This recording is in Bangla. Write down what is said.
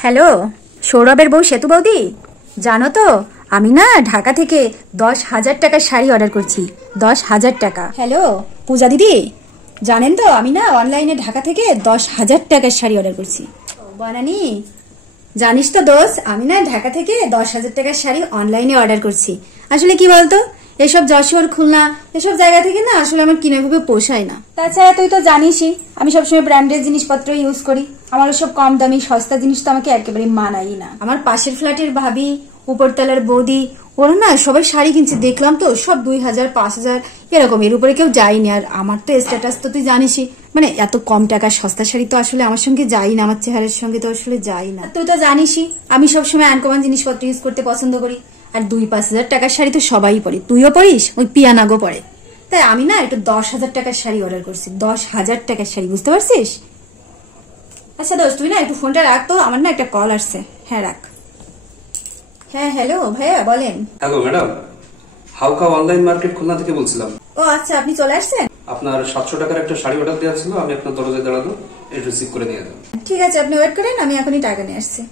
হ্যালো, সৌরভের বউ সেতু বৌদি, জানো তো আমি না ঢাকা থেকে 10,000 টাকার শাড়ি অর্ডার করছি। 10,000 টাকা। হ্যালো পূজা দিদি, জানেন তো আমি না অনলাইনে ঢাকা থেকে 10,000 টাকার শাড়ি অর্ডার করছি। বানানি, জানিস তো দোষ, আমি না ঢাকা থেকে 10,000 টাকার শাড়ি অনলাইনে অর্ডার করছি। আসলে কি বলতো, এসব যশোর খুলনা এসব জায়গা থেকে না আসলে আমার কিনে ভাবে পোষায় না। তাছাড়া তুই তো জানিসই আমি সবসময় ব্র্যান্ডের জিনিসপত্র ইউজ করি। আমার সব কম দামি সস্তা জিনিস তো আমাকে একেবারে মানাই না। আমার পাশের ফ্ল্যাটের ভাবি, উপরতলার বৌদি, ওরা না সবাই শাড়ি কিনছে, দেখলাম তো সব 2,000 5,000 এরকম, এর উপরে কেউ যায়নি। আর আমার তো স্ট্যাটাস তো তুই জানিসই, মানে এত কম টাকার সস্তা শাড়ি তো আসলে আমার সঙ্গে যাই না, আমার চেহারার সঙ্গে তো আসলে যাই না। তুই তো জানিসই আমি সবসময় আনকমন জিনিসপত্র ইউজ করতে পছন্দ করি। আর 2-5,000 টাকার শাড়ি তো সবাই পরে, তুইও পরিস, ওই পিয়ানাগো পরে। তাই আমি না একটু 10,000 টাকার শাড়ি অর্ডার করছি। 10,000 টাকার শাড়ি, বুঝতে পারছিস? আচ্ছা দোস্ত, তুই না একটু ফোনটা রাখ তো, আমার না একটা কল আসছে। হ্যাঁ রাখ। হ্যাঁ হ্যালো ভাইয়া, বলেন। হ্যালো ম্যাডাম, হাউকা অনলাইন মার্কেট খুলনা থেকে বলছিলাম। ও আচ্ছা, আপনি চলে আসছেন? আপনার 700 টাকার একটা শাড়ি অর্ডার দেওয়া ছিল, আমি আপনার দরজায় দাঁড়ানো, এটা রিসিভ করে নিয়ে যাবো। ঠিক আছে, আপনি ওয়েট করেন, আমি এখনই টাকা নিয়ে আসছি।